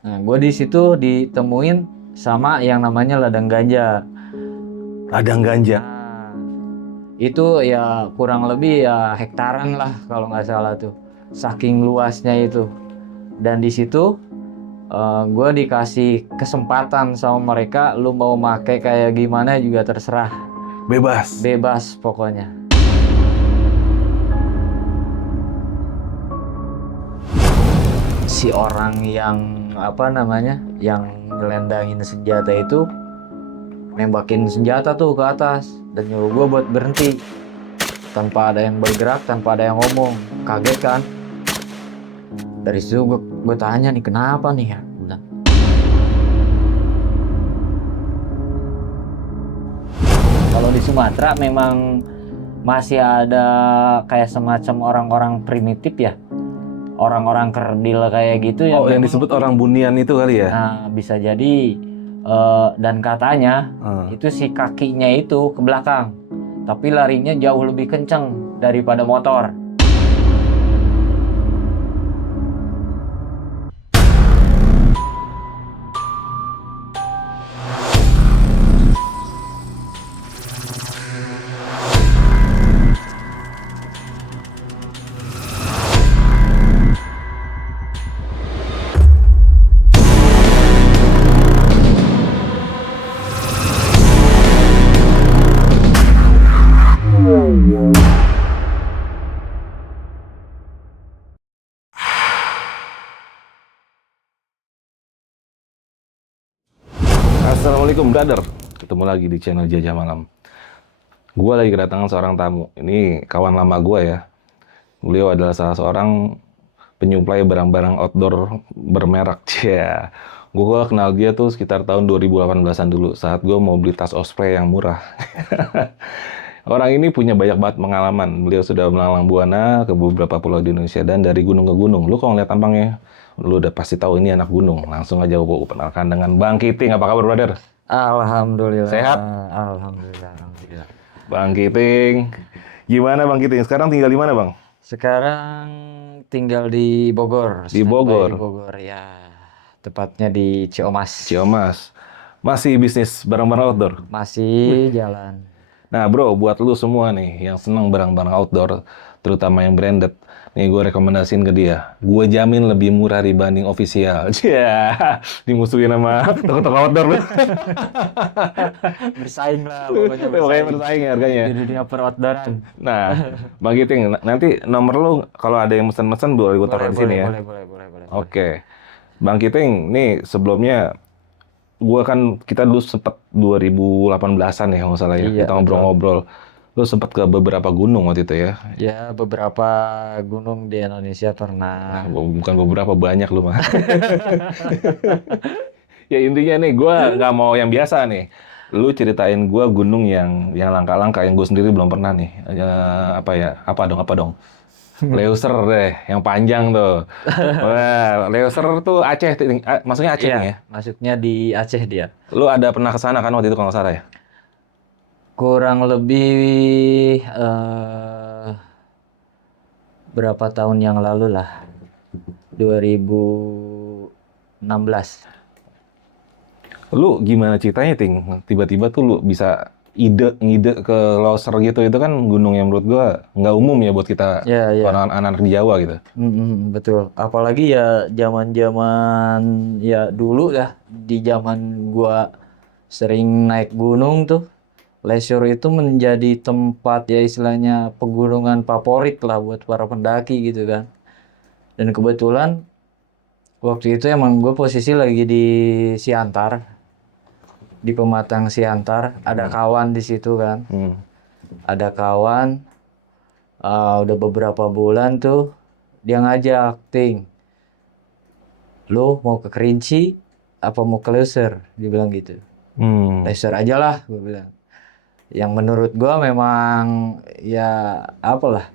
Nah, gue di situ ditemuin sama yang namanya ladang ganja. Ladang ganja. Nah, itu ya kurang lebih ya hektaran lah kalau nggak salah tuh. Saking luasnya itu. Dan di situ gue dikasih kesempatan sama mereka, lu mau make kayak gimana juga terserah. Bebas. Bebas pokoknya. Si orang yang apa namanya, yang ngelendangin senjata itu nembakin senjata tuh ke atas dan nyuruh gue buat berhenti tanpa ada yang bergerak, tanpa ada yang ngomong. Kaget kan? Dari situ gue tanya nih, kenapa nih ya? Gua bilang, kalau di Sumatera memang masih ada kayak semacam orang-orang primitif ya, orang-orang kerdil kayak gitu yang Oh, yang memang, disebut orang bunian itu kali ya? nah bisa jadi dan katanya itu si kakinya itu ke belakang, tapi larinya jauh lebih kenceng daripada motor. Assalamualaikum, brother. Ketemu lagi di channel Jajah Malam. Gua lagi kedatangan seorang tamu. Ini kawan lama gua ya. Beliau adalah salah seorang penyuplai barang-barang outdoor bermerek. Ya, gua kenal dia tuh sekitar tahun 2018-an dulu saat gua mau beli tas osprey yang murah. Orang ini punya banyak banget pengalaman. Beliau sudah melalang buana ke beberapa pulau di Indonesia dan dari gunung ke gunung. Lu kalau ngeliat tampangnya, lu udah pasti tahu ini anak gunung. Langsung aja gua perkenalkan dengan Bang Kiting. Apa kabar, brother? Alhamdulillah. Sehat? Alhamdulillah, alhamdulillah. Bang Kiting. Gimana Bang Kiting? Sekarang tinggal di mana, Bang? Sekarang tinggal di Bogor, Di standby di Bogor, Bogor ya. Tepatnya di Ciamas. Ciamas. Masih bisnis barang-barang outdoor. Masih jalan. Nah, bro, buat lu semua nih yang senang barang-barang outdoor, terutama yang branded, nih gue rekomendasiin ke dia. Gue jamin lebih murah dibanding official. Cia, dimusuhin sama toko-toko outdoor lu. Bersaing lah, pokoknya Pokoknya bersaing bersaing ya harganya. di dunia peroutdooran. Nah, Bang Kiting, nanti nomor lu kalau ada yang mesen-mesen boleh gue Boleh, taruh di boleh, sini ya. boleh, boleh, boleh, boleh, boleh. Oke. Bang Kiting, nih sebelumnya gua kan kita dulu sempet 2018-an ya kalau nggak salah ya. Iya, Kita betul. ngobrol-ngobrol. Lu sempet ke beberapa gunung waktu itu ya. Ya, beberapa gunung di Indonesia Nah, pernah. bukan beberapa, banyak lu mah. Ya intinya nih, gua nggak mau yang biasa nih. Lu ceritain gua gunung yang langka-langka yang gue sendiri belum pernah nih. Apa ya? Apa dong? Leuser deh, yang panjang tuh. Wah, Leuser tuh Aceh, maksudnya Aceh Iya, nih ya. masuknya di Aceh dia. Lu ada pernah ke sana kan waktu itu kalau nggak salah ya? Kurang lebih berapa tahun yang lalu lah. 2016. Lu gimana ceritanya, Ting? Tiba-tiba tuh lu bisa ngide ke Loser gitu. Itu kan gunung yang menurut gua nggak umum ya buat kita Ya, ya. anak-anak di Jawa gitu. Betul. Apalagi ya zaman-zaman ya dulu ya, di zaman gua sering naik gunung tuh, Leisure itu menjadi tempat ya istilahnya pegunungan favorit lah buat para pendaki gitu kan. Dan kebetulan waktu itu emang gue posisi lagi di Siantar, di Pematang Siantar, ada kawan di situ kan. Hmm. Ada kawan, udah beberapa bulan tuh dia ngajak, Ting, lu mau ke Kerinci apa mau ke Leuseur? Dia bilang gitu. Hmm. Leuseur aja lah, gue bilang. Yang menurut gue memang ya apalah,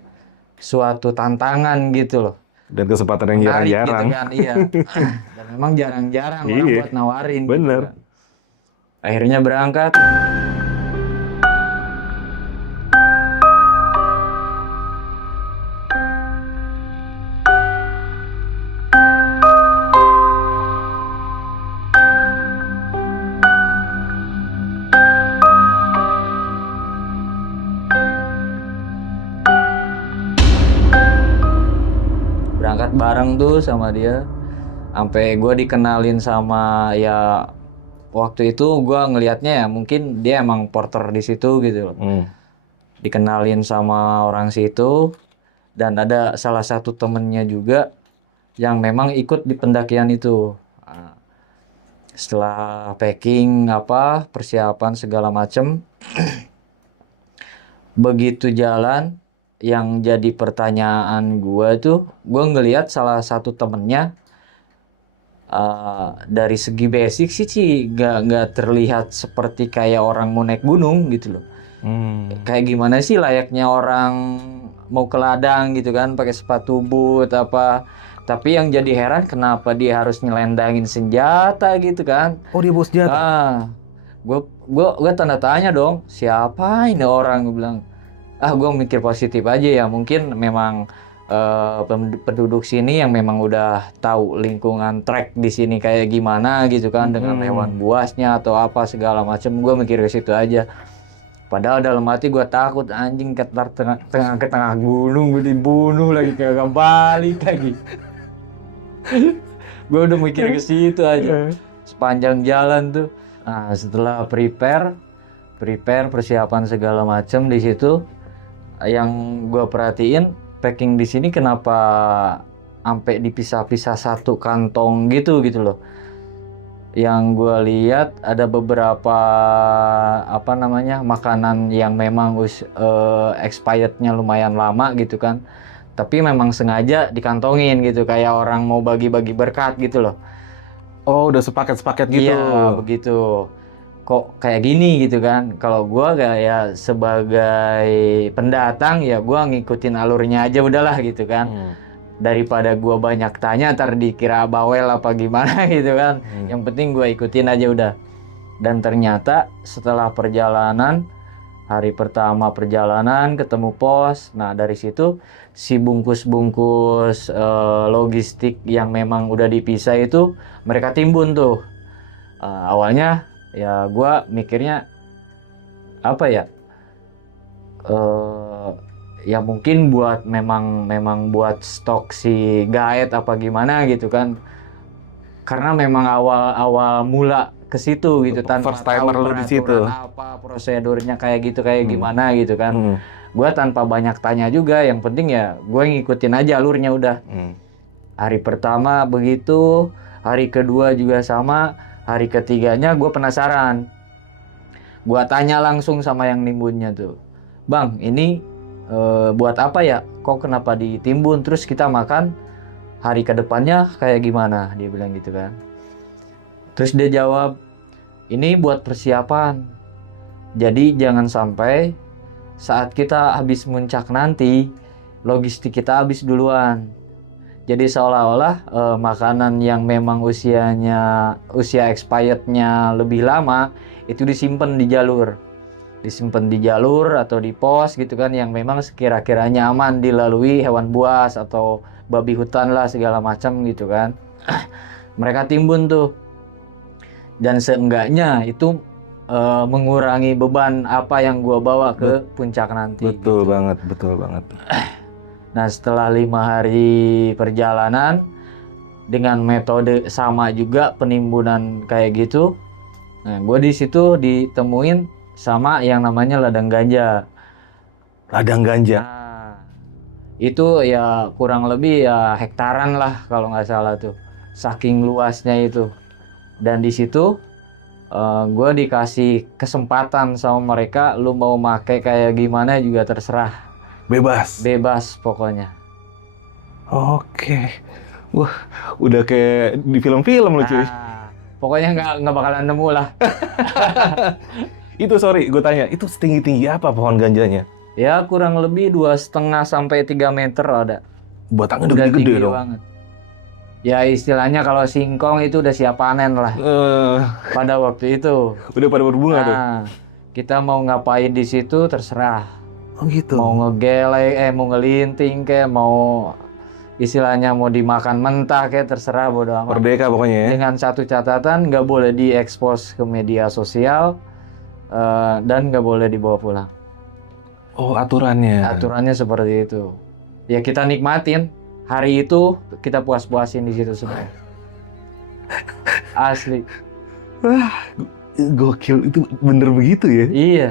suatu tantangan gitu loh. Dan kesempatan yang Menarik gitu jarang-jarang. kan, iya. Dan memang jarang-jarang orang Iya, buat nawarin gitu bener. kan. Akhirnya berangkat. bareng tuh sama dia. Sampai gue dikenalin sama ya waktu itu gue ngelihatnya ya mungkin dia emang porter di situ gitu loh. Dikenalin sama orang situ dan ada salah satu temennya juga yang memang ikut di pendakian itu. Nah, setelah packing apa persiapan segala macem, begitu jalan yang jadi pertanyaan gue tuh, gue ngelihat salah satu temennya dari segi basic sih nggak terlihat seperti kayak orang mau naik gunung gitu loh. Kayak gimana sih layaknya orang mau ke ladang gitu kan, pakai sepatu boot apa. Tapi yang jadi heran kenapa dia harus nyelendangin senjata gitu kan. Oh, dia bawa senjata? Gue tanda tanya dong, siapa ini orang, gue bilang. Gue mikir positif aja ya, mungkin memang penduduk sini yang memang udah tahu lingkungan trek di sini kayak gimana gitu kan, dengan hewan buasnya atau apa segala macam. Gue mikir ke situ aja. Padahal dalam hati gue takut, anjing ke tengah gunung gue dibunuh lagi, kagak balik lagi. Gue udah mikir ke situ aja sepanjang jalan tuh. Nah, setelah prepare persiapan segala macam di situ, yang gue perhatiin packing di sini kenapa sampai dipisah-pisah satu kantong gitu loh. Yang gue lihat ada beberapa makanan yang memang expirednya lumayan lama gitu kan, tapi memang sengaja dikantongin gitu kayak orang mau bagi-bagi berkat gitu loh. Oh, udah sepaket-sepaket gitu. Iya begitu. Kok kayak gini gitu kan. Kalau gue kayak sebagai pendatang ya gue ngikutin alurnya aja udahlah gitu kan. Daripada gue banyak tanya ntar dikira bawel apa gimana gitu kan. Yang penting gue ikutin aja udah. Dan ternyata setelah perjalanan, hari pertama perjalanan ketemu pos. Nah dari situ si bungkus-bungkus logistik yang memang udah dipisah itu mereka timbun tuh. Awalnya ya gue mikirnya apa ya, ya mungkin buat memang buat stok si guide apa gimana gitu kan, karena memang awal mula ke situ gitu tanpa First timer tahu lu di situ. apa prosedurnya kayak gitu kayak gimana gitu kan. Gue tanpa banyak tanya juga, yang penting ya gue ngikutin aja alurnya udah. Hari pertama begitu, hari kedua juga sama, hari ketiganya gue penasaran. Gue tanya langsung sama yang nimbunnya tuh, "Bang, ini buat apa ya? Kok kenapa ditimbun? Terus kita makan hari kedepannya kayak gimana?" Dia bilang gitu kan. Terus dia jawab, "Ini buat persiapan. Jadi jangan sampai saat kita habis muncak nanti, logistik kita habis duluan. Jadi seolah-olah makanan yang memang usia expirednya lebih lama itu disimpan di jalur atau di pos gitu kan, yang memang sekira-kiranya aman dilalui hewan buas atau babi hutan lah segala macam gitu kan." Mereka timbun tuh, dan seenggaknya itu mengurangi beban apa yang gua bawa ke puncak nanti. Betul banget. Nah setelah 5 hari perjalanan dengan metode sama juga penimbunan kayak gitu, nah gue di situ ditemuin sama yang namanya ladang ganja. Ladang ganja. Nah, itu ya kurang lebih ya hektaran lah kalau nggak salah tuh, saking luasnya itu. Dan di situ gue dikasih kesempatan sama mereka, lu mau make kayak gimana juga terserah. Bebas pokoknya. Oke. Wah, udah kayak di film-film loh cuy. Pokoknya nggak bakalan nemu lah. Itu sorry, gue tanya, itu setinggi-tinggi apa pohon ganjanya? Ya kurang lebih 2,5 sampai 3 meter ada. Batangnya udah gede dong. Banget. Ya istilahnya kalau singkong itu udah siap panen lah. Pada waktu itu. Udah pada berbunga tuh. Kita mau ngapain di situ terserah. Oh gitu. Mau ngegeleng, mau ngelinting kayak, mau istilahnya mau dimakan mentah kayak, terserah, bodo amat. Merdeka pokoknya ya. Dengan satu catatan, nggak boleh diekspos ke media sosial dan nggak boleh dibawa pulang. Oh aturannya. Aturannya seperti itu. Ya kita nikmatin. hari itu kita puas-puasin di situ semua. Asli. Gokil, itu bener begitu ya? Iya.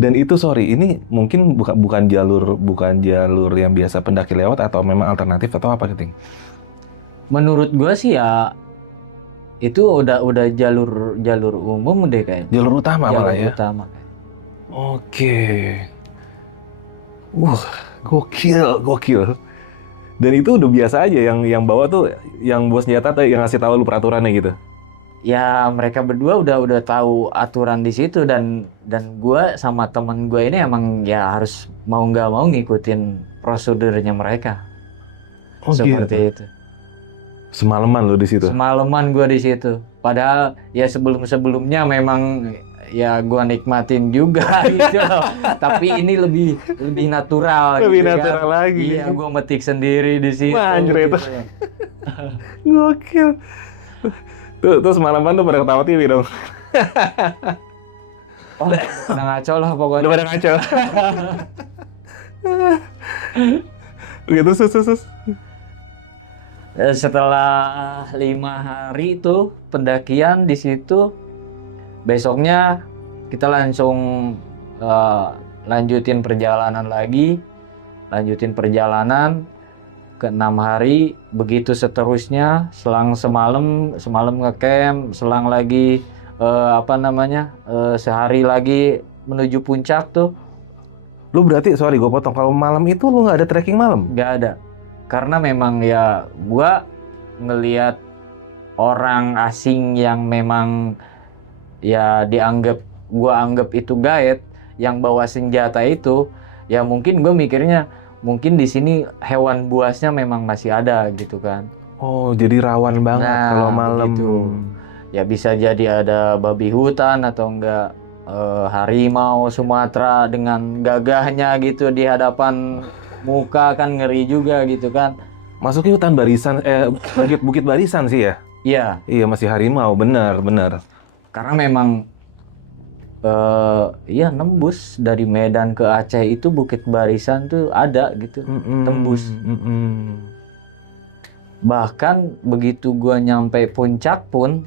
Dan itu sorry, ini mungkin bukan jalur yang biasa pendaki lewat atau memang alternatif atau apa Keting? Menurut gua sih ya itu udah jalur umum deh kayaknya. Jalur utama malah ya? Jalur utama. Oke. Wah, gokil. Dan itu udah biasa aja yang bawa tuh, yang bawa senjata tuh yang ngasih tahu lu peraturannya gitu. Ya mereka berdua udah tahu aturan di situ dan gua sama temen gue ini emang ya harus mau nggak mau ngikutin prosedurnya mereka. Oh Seperti gitu. itu. Semalaman lu di situ. Semalaman gua di situ. Padahal ya sebelumnya memang ya gua nikmatin juga gitu loh. Tapi ini lebih natural Lebih gitu natural kan. lagi. Iya, gua metik sendiri di situ. Anjir itu. Gitu ya. Gokil. Tuh semalaman tuh pada ketawa TV dong. Oh, udah ngaco lah pokoknya. Udah pada ngaco. Gitu sus. Setelah 5 hari itu pendakian di situ, besoknya kita langsung lanjutin perjalanan ke 6 hari, begitu seterusnya, selang semalam ngecamp, selang lagi sehari lagi menuju puncak tuh. Lu berarti, sorry gue potong, kalau malam itu lu nggak ada trekking malam? Nggak ada, karena memang ya gua ngelihat orang asing yang memang ya gua anggap itu guide yang bawa senjata itu, ya mungkin gue mikirnya mungkin di sini hewan buasnya memang masih ada gitu kan. Oh, jadi rawan banget kalau malam. Begitu. Ya bisa jadi ada babi hutan atau enggak harimau Sumatera dengan gagahnya gitu di hadapan muka, kan ngeri juga gitu kan. Masuknya hutan barisan, bukit barisan sih ya? Iya, Iya, masih harimau, benar. karena memang iya nembus dari Medan ke Aceh itu bukit barisan tuh ada gitu, tembus. Bahkan begitu gua nyampe puncak pun,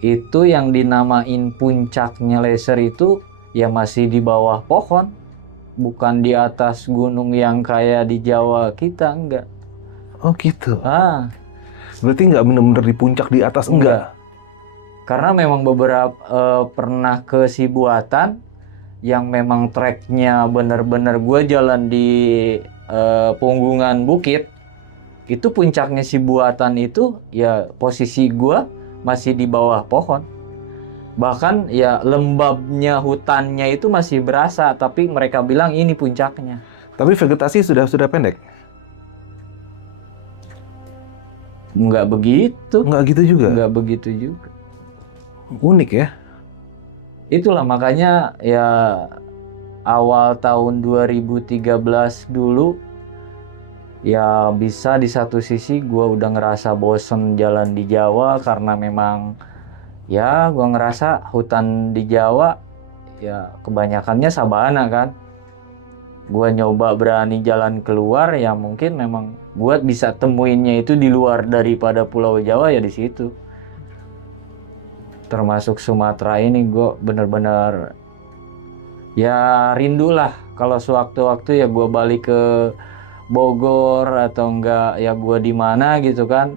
itu yang dinamain puncaknya Leser itu ya masih di bawah pohon, bukan di atas gunung yang kayak di Jawa kita, enggak. Oh gitu. Berarti nggak bener-bener di puncak di atas, enggak? Karena memang beberapa pernah ke Sibuatan yang memang treknya bener-bener gue jalan di punggungan bukit, itu puncaknya Sibuatan itu ya posisi gue masih di bawah pohon. Bahkan ya lembabnya hutannya itu masih berasa, tapi mereka bilang ini puncaknya. Tapi vegetasi sudah pendek? Nggak begitu. Nggak gitu juga? Nggak begitu juga. Unik ya? Itulah makanya ya awal tahun 2013 dulu ya bisa di satu sisi gue udah ngerasa bosen jalan di Jawa karena memang ya gue ngerasa hutan di Jawa ya kebanyakannya sabana kan. Gue nyoba berani jalan keluar ya mungkin memang gue bisa temuinnya itu di luar daripada Pulau Jawa ya di situ. Termasuk Sumatera ini gue bener-bener ya rindulah kalau sewaktu-waktu ya gue balik ke Bogor atau enggak ya gue di mana gitu kan,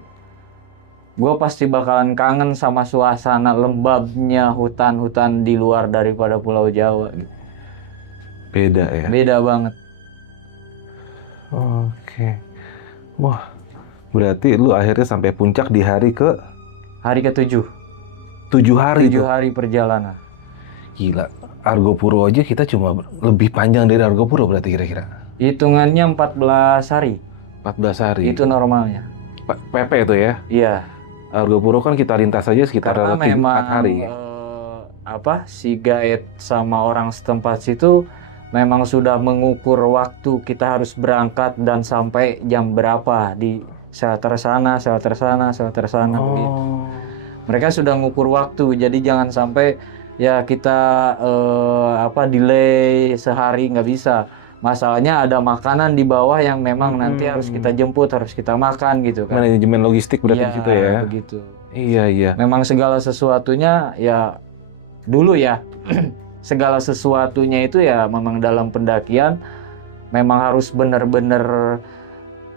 gue pasti bakalan kangen sama suasana lembabnya hutan-hutan di luar daripada Pulau Jawa gitu. Beda ya? Beda banget. Oke. Wah, berarti lu akhirnya sampai puncak di hari ke-7. 7 hari 7 tuh. hari perjalanan. Gila, Argopuro aja kita cuma lebih panjang dari Argopuro berarti kira-kira. Hitungannya 14 hari. 14 hari. Itu normalnya. PP itu ya? Iya. Argopuro kan kita lintas aja sekitar Karena 4 memang hari. Si guide sama orang setempat situ memang sudah mengukur waktu kita harus berangkat dan sampai jam berapa di shelter sana gitu. Mereka sudah ngukur waktu, jadi jangan sampai ya kita delay sehari, nggak bisa. Masalahnya ada makanan di bawah yang memang nanti harus kita jemput, harus kita makan gitu kan. Manajemen logistik berarti Iya, di situ ya. begitu. Iya. Memang segala sesuatunya ya dulu ya. Segala sesuatunya itu ya memang dalam pendakian memang harus benar-benar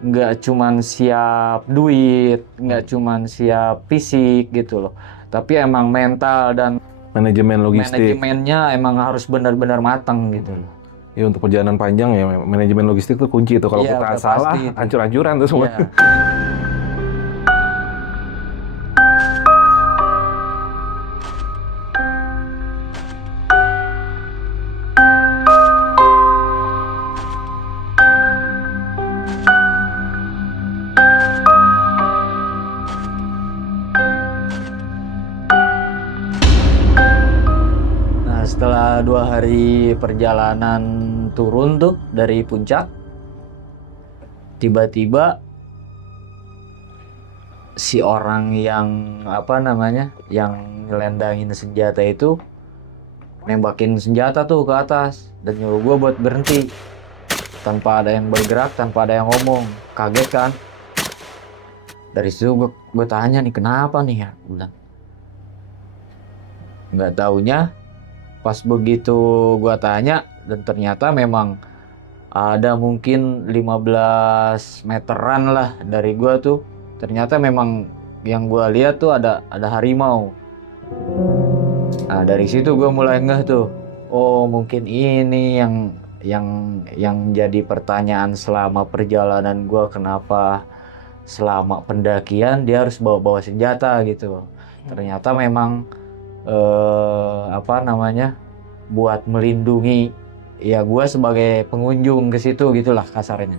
nggak cuman siap duit, nggak cuman siap fisik gitu loh. Tapi emang mental dan Manajemen logistik. manajemennya emang harus benar-benar matang gitu loh. Ya untuk perjalanan panjang ya manajemen logistik tuh kunci itu. Kalau Iya, kita udah salah, pasti itu. hancur-hancuran tuh semua. Iya. Nah, setelah 2 hari perjalanan turun tuh dari puncak, tiba-tiba si orang yang yang ngelendangin senjata itu nembakin senjata tuh ke atas dan nyuruh gue buat berhenti tanpa ada yang bergerak, tanpa ada yang ngomong. Kaget kan? Dari situ gue tanya nih, kenapa nih ya? Gue bilang, nggak taunya pas begitu gue tanya dan ternyata memang ada mungkin 15 meteran lah dari gue tuh, ternyata memang yang gue lihat tuh ada harimau. Nah dari situ gue mulai ngeh tuh, oh mungkin ini yang jadi pertanyaan selama perjalanan gue, kenapa selama pendakian dia harus bawa senjata gitu. Ternyata memang buat melindungi ya gue sebagai pengunjung ke situ gitulah kasarnya.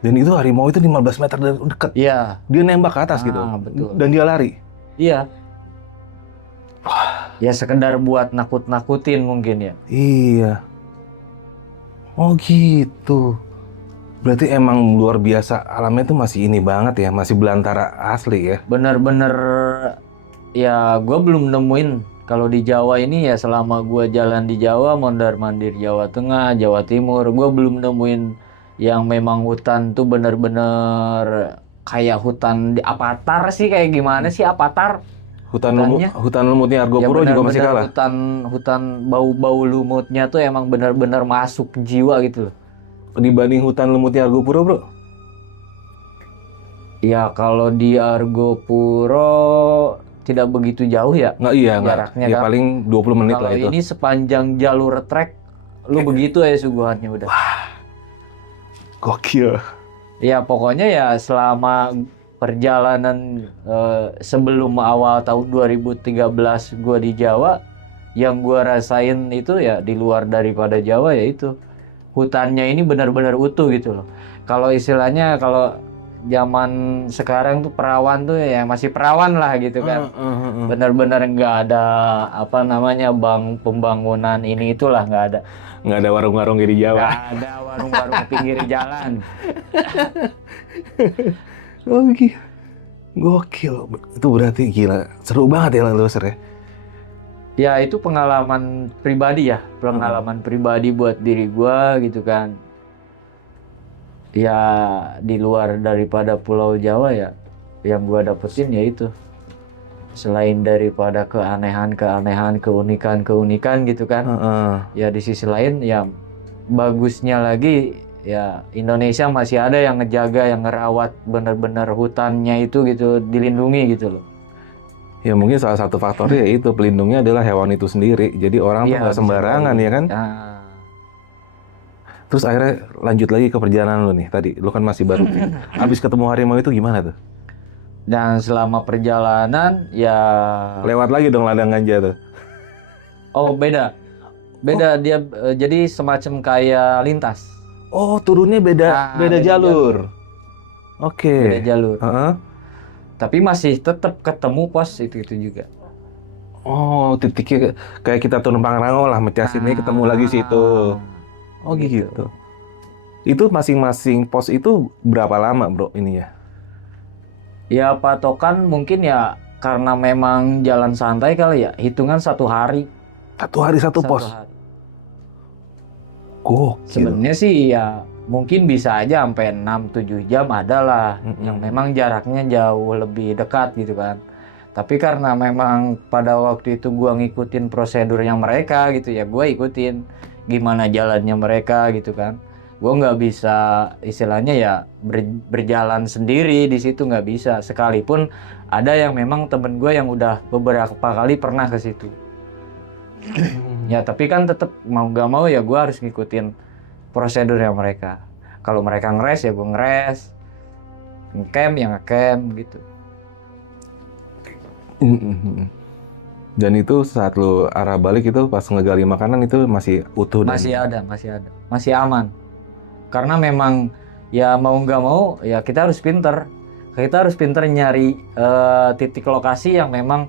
Dan itu harimau itu 15 meter dari dekat. Iya. Dia nembak ke atas gitu. Betul. Dan dia lari. Iya. Ya sekedar buat nakut-nakutin mungkin ya. Iya. Oh gitu. Berarti emang luar biasa, alamnya tuh masih ini banget ya, masih belantara asli ya. Bener-bener ya gue belum nemuin. Kalau di Jawa ini ya selama gue jalan di Jawa, mondar-mandir Jawa Tengah, Jawa Timur, gue belum nemuin yang memang hutan tuh bener-bener kayak hutan di Avatar sih, kayak gimana sih Avatar? Hutan lumutnya Argopuro ya juga masih kalah. Hutan bau-bau lumutnya tuh emang bener-bener masuk jiwa gitu loh. Dibanding hutan lumutnya Argopuro, bro? Ya kalau di Argopuro tidak begitu jauh ya. Jaraknya ya kan? Paling 20 menit kalau lah itu. Kalau ini sepanjang jalur trek, lu begitu ya suguhannya udah. Wah, gokil. Ya pokoknya ya selama perjalanan sebelum awal tahun 2013 gua di Jawa, yang gua rasain itu ya di luar daripada Jawa ya itu. Hutannya ini benar-benar utuh gitu loh. Kalau istilahnya kalau zaman sekarang tuh perawan tuh ya masih perawan lah gitu kan. Benar-benar nggak ada pembangunan ini itulah, nggak ada. Nggak ada warung-warung di Jawa. Nggak ada warung-warung pinggir jalan. Oh gila. Gokil. Itu berarti gila. Seru banget ya Loser ya. Ya itu pengalaman pribadi ya. Pengalaman pribadi buat diri gua gitu kan. Ya di luar daripada Pulau Jawa ya, yang gua dapetin ya itu. Selain daripada keanehan-keanehan, keunikan-keunikan gitu kan. Ya di sisi lain ya bagusnya lagi ya Indonesia masih ada yang ngejaga, yang ngerawat benar-benar hutannya itu gitu, dilindungi gitu loh. Ya mungkin salah satu faktornya ya itu, pelindungnya adalah hewan itu sendiri. Jadi orang tuh nggak sembarangan ya kan. Terus akhirnya lanjut lagi ke perjalanan lu nih. Tadi lu kan masih baru. Abis ketemu harimau itu gimana tuh? Dan selama perjalanan ya lewat lagi dong ladang ganja tuh. Oh beda dia jadi semacam kayak lintas. Oh turunnya beda jalur. Oke. Beda jalur. Tapi masih tetap ketemu pos itu juga. Oh titiknya kayak kita turun Pangrango lah, mecah sini ketemu lagi situ. Oh gitu. Itu masing-masing pos itu berapa lama bro ini ya? Ya patokan mungkin ya karena memang jalan santai kali ya, hitungan 1 hari. 1 hari 1 pos? Hari. Gokil. Sebenarnya sih ya mungkin bisa aja sampai 6-7 jam ada lah yang memang jaraknya jauh lebih dekat gitu kan. Tapi karena memang pada waktu itu gua ngikutin prosedurnya mereka gitu ya, gua ikutin gimana jalannya mereka gitu kan. Gua nggak bisa istilahnya ya berjalan sendiri di situ, nggak bisa. Sekalipun ada yang memang temen gua yang udah beberapa kali pernah ke situ. Ya tapi kan tetap mau nggak mau ya gua harus ngikutin prosedurnya mereka. Kalau mereka ngeres ya gua ngeres, ngecamp ya ngecamp gitu. Dan itu saat lu arah balik itu pas ngegali makanan itu masih utuh dan Masih ada, masih aman. Karena memang ya mau nggak mau ya kita harus pinter. Kita harus pinter nyari titik lokasi yang memang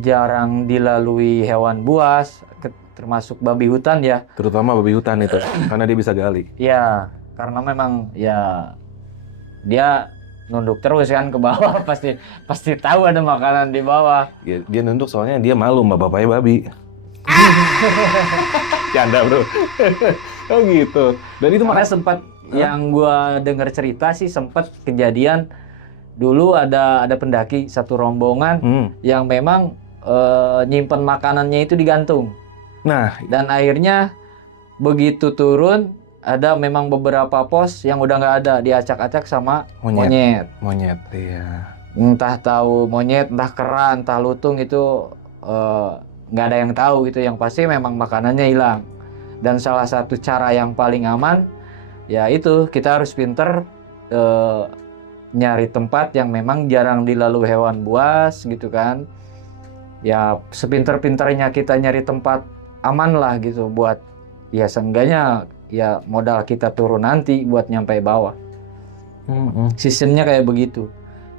jarang dilalui hewan buas, termasuk babi hutan ya. terutama babi hutan itu karena dia bisa gali. Ya, karena memang ya dia nunduk terus kan ke bawah, pasti tahu ada makanan di bawah. Dia nunduk soalnya dia malu sama bapaknya babi. Canda bro. Oh gitu. Dan itu Makanya sempat yang gua dengar cerita sih sempat kejadian dulu ada pendaki satu rombongan yang memang nyimpen makanannya itu digantung. Nah, Dan akhirnya begitu turun ada memang beberapa pos yang udah nggak ada, diacak-acak sama monyet. Monyet, iya. Entah tahu monyet, entah kera, entah lutung itu nggak ada yang tahu gitu. Yang pasti memang makanannya hilang. Dan salah satu cara yang paling aman ya itu kita harus pinter nyari tempat yang memang jarang dilalui hewan buas gitu kan. Ya sepinter-pinternya kita nyari tempat aman lah gitu buat ya seenggaknya ya modal kita turun nanti buat nyampe bawah. Sistemnya kayak begitu.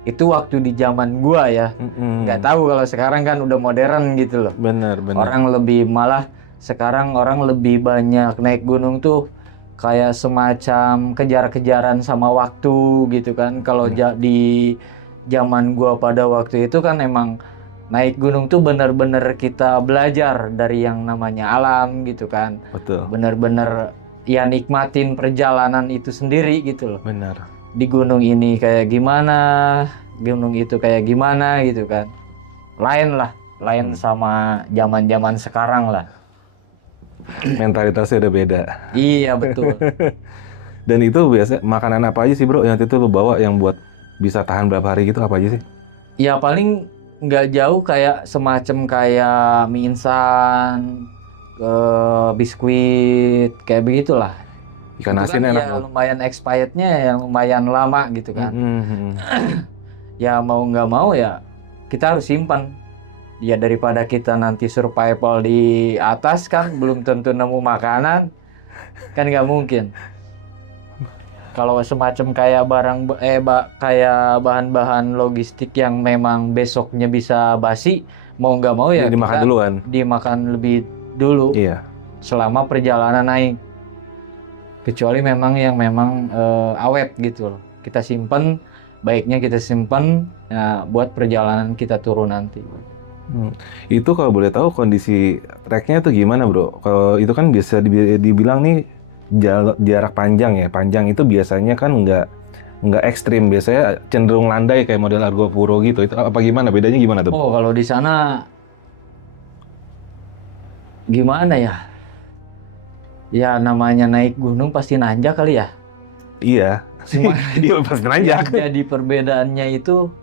Itu waktu di zaman gua ya. Nggak tahu kalau sekarang kan udah modern gitu loh. Benar. Orang lebih malah sekarang orang lebih banyak naik gunung tuh kayak semacam kejar-kejaran sama waktu gitu kan. Kalau di zaman gua pada waktu itu kan emang naik gunung tuh benar-benar kita belajar dari yang namanya alam gitu kan. Betul. Benar-benar ya nikmatin perjalanan itu sendiri gitu loh. Benar. Di gunung ini kayak gimana, gunung itu kayak gimana gitu kan. Lain sama zaman-zaman sekarang lah. Mentalitasnya udah beda. Iya betul. Dan itu biasa makanan apa aja sih bro yang itu lu bawa yang buat bisa tahan berapa hari gitu apa aja sih? Ya paling nggak jauh kayak semacam kayak mie instan, biskuit kayak begitulah. Ikan Itu asin kan enak ya dong. lumayan expirednya yang lumayan lama gitu kan. Ya mau nggak mau ya kita harus simpan. Ya daripada kita nanti survival di atas kan belum tentu nemu makanan kan nggak mungkin. Kalau semacam kayak kayak bahan-bahan logistik yang memang besoknya bisa basi, mau nggak mau ya Jadi dimakan kita duluan. dimakan lebih dulu Iya. selama perjalanan naik. Kecuali memang yang memang awet gitu loh. Kita simpen, baiknya kita simpen ya, buat perjalanan kita turun nanti. Itu kalau boleh tahu kondisi treknya tuh gimana bro? Kalau itu kan bisa dibilang nih jarak panjang ya. Panjang itu biasanya kan nggak ekstrim, biasanya cenderung landai kayak model Argo Puro gitu. Itu apa gimana? Bedanya gimana tuh? Oh kalau di sana gimana ya? Ya namanya naik gunung pasti nanjak kali ya. Iya. Cuma Dia pasti nanjak. jadi perbedaannya itu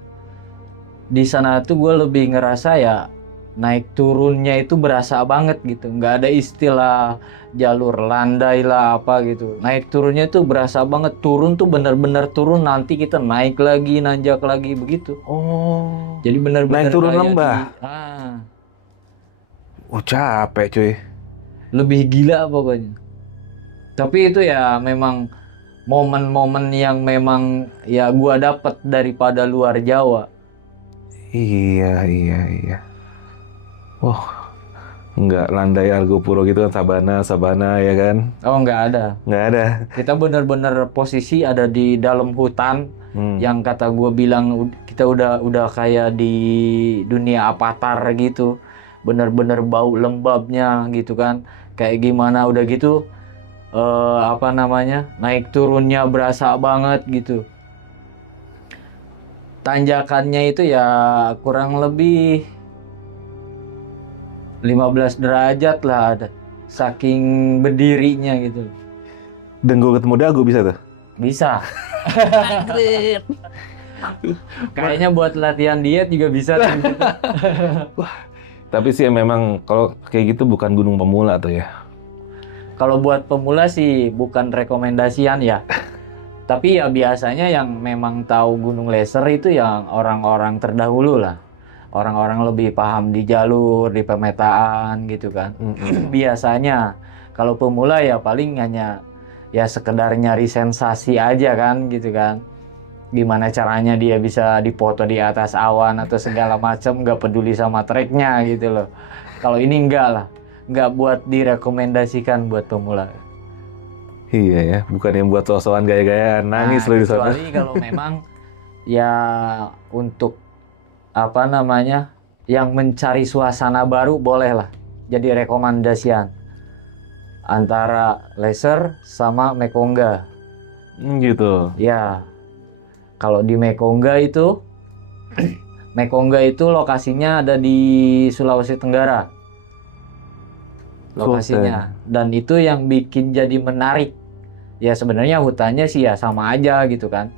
di sana tuh gue lebih ngerasa ya naik turunnya itu berasa banget gitu. Nggak ada istilah jalur landai lah apa gitu. Naik turunnya itu berasa banget. Turun tuh bener-bener turun, nanti kita naik lagi, nanjak lagi begitu. Oh. Jadi bener-bener Naik turun kayak lembah. Oh capek cuy. Lebih gila pokoknya. Tapi itu ya memang momen-momen yang memang ya gua dapat daripada luar Jawa. Iya. Oh, nggak landai Argo Puro gitu kan, sabana ya kan? Oh nggak ada. Nggak ada. Kita bener-bener posisi ada di dalam hutan. Yang kata gua bilang kita udah kayak di dunia Avatar gitu. Bener-bener bau lembabnya gitu kan. kayak gimana, udah gitu apa namanya, naik turunnya berasa banget gitu. Tanjakannya itu ya kurang lebih 15 derajat lah ada, saking berdirinya gitu. Dan gue ketemu dagu bisa tuh. Bisa. Kayaknya buat latihan diet juga bisa tuh. Tapi sih memang kalau kayak gitu bukan gunung pemula tuh ya. Kalau buat pemula sih bukan rekomendasian ya. Tapi ya biasanya yang memang tahu Gunung Leser itu yang orang-orang terdahulu lah. Orang-orang lebih paham di jalur, di pemetaan gitu kan. Biasanya kalau pemula ya paling hanya ya sekedar nyari sensasi aja kan gitu kan. Gimana caranya dia bisa dipoto di atas awan atau segala macam, nggak peduli sama treknya gitu loh. Kalau ini enggak lah, nggak buat direkomendasikan buat pemula. Iya ya, bukan yang buat sosokan gaya-gayaan nangis Nah, loh di sana. kecuali kalau memang ya untuk apa namanya, yang mencari suasana baru boleh lah jadi rekomendasian antara Leser sama Mekongga. Gitu. Ya, kalau di Mekongga itu Mekongga itu lokasinya ada di Sulawesi Tenggara. Lokasinya. Dan itu yang bikin jadi menarik. Ya sebenarnya hutannya sih ya sama aja gitu kan.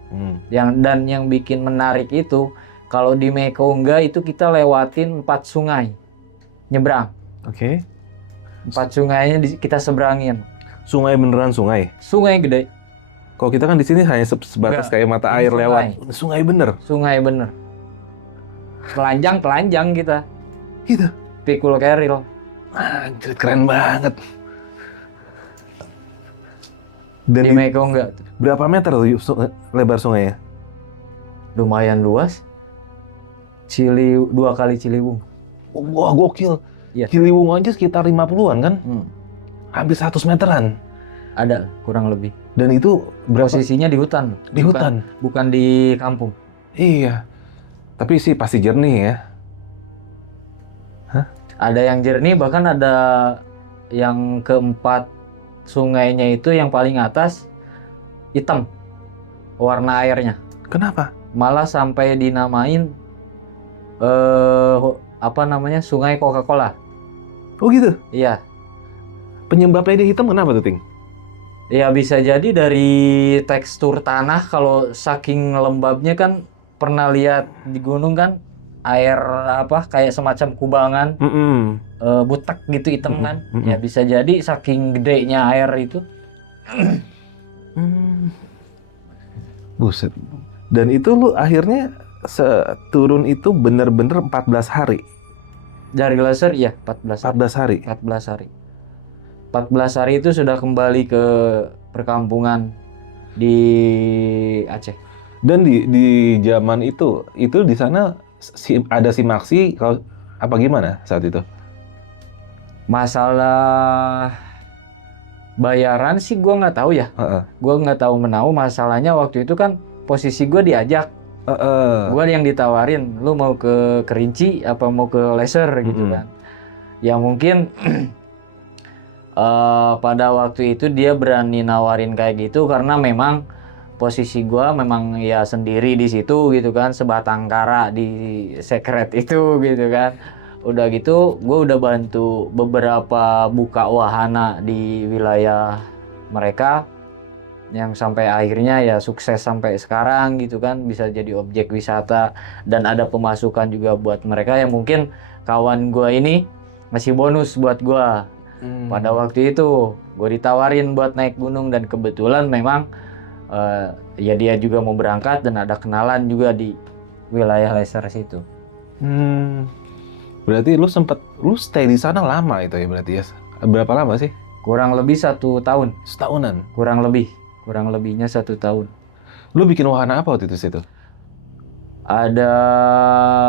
Yang bikin menarik itu kalau di Mekongga itu kita lewatin 4 sungai nyebrang. Oke. 4 sungainya kita seberangin. Sungai beneran sungai. Sungai gede. Kalau kita kan di sini hanya sebatas Enggak, kayak mata ini air sungai. lewat. Sungai bener. Sungai bener. Telanjang kita. Gitu. Pikul keril. Anjir, keren banget. Dan Di Mekongga berapa meter tuh lebar sungainya? lumayan luas. 2 kali Ciliwung. Wah, gokil. Iya. Ciliwung aja sekitar 50-an kan? Hampir 100 meteran. Ada kurang lebih. Dan itu berapa? Posisinya di hutan. Di hutan? Bukan di kampung. Iya. Tapi sih pasti jernih ya. Ada yang jernih, bahkan ada yang keempat sungainya itu yang paling atas hitam warna airnya. Kenapa? Malah sampai dinamain apa namanya, Sungai Coca-Cola. Oh gitu? Iya. Penyebabnya dia hitam kenapa tuh, Ting? Ya bisa jadi dari tekstur tanah, kalau saking lembabnya kan, pernah lihat di gunung kan air apa kayak semacam kubangan butek gitu hitam kan. Ya bisa jadi saking gedenya air itu. Buset. Dan itu lu akhirnya turun itu bener-bener 14 hari. Dari Glaser ya 14 hari. 14 hari. 14 hari. 14 hari itu sudah kembali ke perkampungan di Aceh. Dan di zaman itu di sana ada simaksi kalau apa gimana saat itu? Masalah bayaran sih gue nggak tahu ya. Gue nggak tahu menau. Masalahnya waktu itu kan posisi gue diajak. Gue yang ditawarin, lu mau ke Kerinci apa mau ke Leser gitu kan. Ya mungkin pada waktu itu dia berani nawarin kayak gitu karena memang posisi gue memang ya sendiri di situ gitu kan, sebatang kara di secret itu gitu kan. Udah gitu gue udah bantu beberapa buka wahana di wilayah mereka yang sampai akhirnya ya sukses sampai sekarang gitu kan, bisa jadi objek wisata dan ada pemasukan juga buat mereka. Yang mungkin kawan gue ini ngasih bonus buat gue. Pada waktu itu gue ditawarin buat naik gunung dan kebetulan memang ya dia juga mau berangkat dan ada kenalan juga di wilayah Leser situ. Berarti lu stay di sana lama itu ya berarti ya? Berapa lama sih? Kurang lebih 1 tahun. Setahunan? Kurang lebihnya 1 tahun. Lu bikin wahana apa waktu itu situ? Ada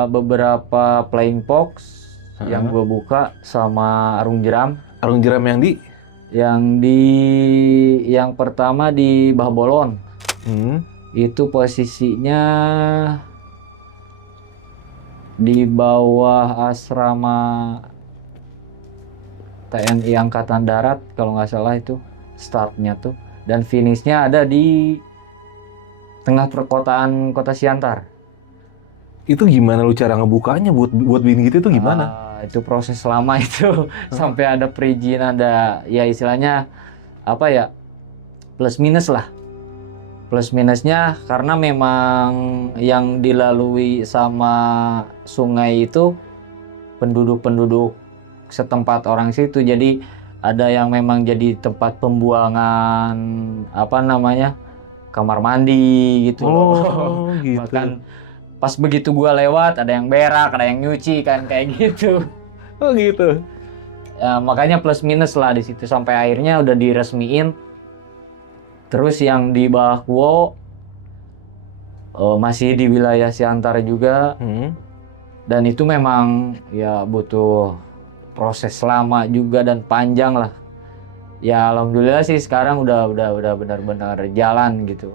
beberapa flying fox yang gue buka sama arung jeram. Arung jeram Yang pertama di Bahbolon. Itu posisinya di bawah asrama TNI Angkatan Darat kalau nggak salah itu startnya tuh, dan finishnya ada di tengah perkotaan kota Siantar. Itu gimana lu cara ngebukanya buat bikin gitu tuh gimana? Itu proses lama itu sampai ada perizinan, ada ya istilahnya apa ya, plus minus lah. Plus minusnya karena memang yang dilalui sama sungai itu penduduk-penduduk setempat orang situ, jadi ada yang memang jadi tempat pembuangan apa namanya, kamar mandi gitu loh. Oh, gitu. Bahkan pas begitu gua lewat ada yang berak, ada yang nyuci kan kayak gitu. Oh gitu. Ya, makanya plus minus lah di situ sampai akhirnya udah diresmiin. Terus yang di bawah Kuo masih di wilayah Siantar juga, dan itu memang ya butuh proses lama juga dan panjang lah. Ya alhamdulillah sih sekarang udah benar-benar jalan gitu.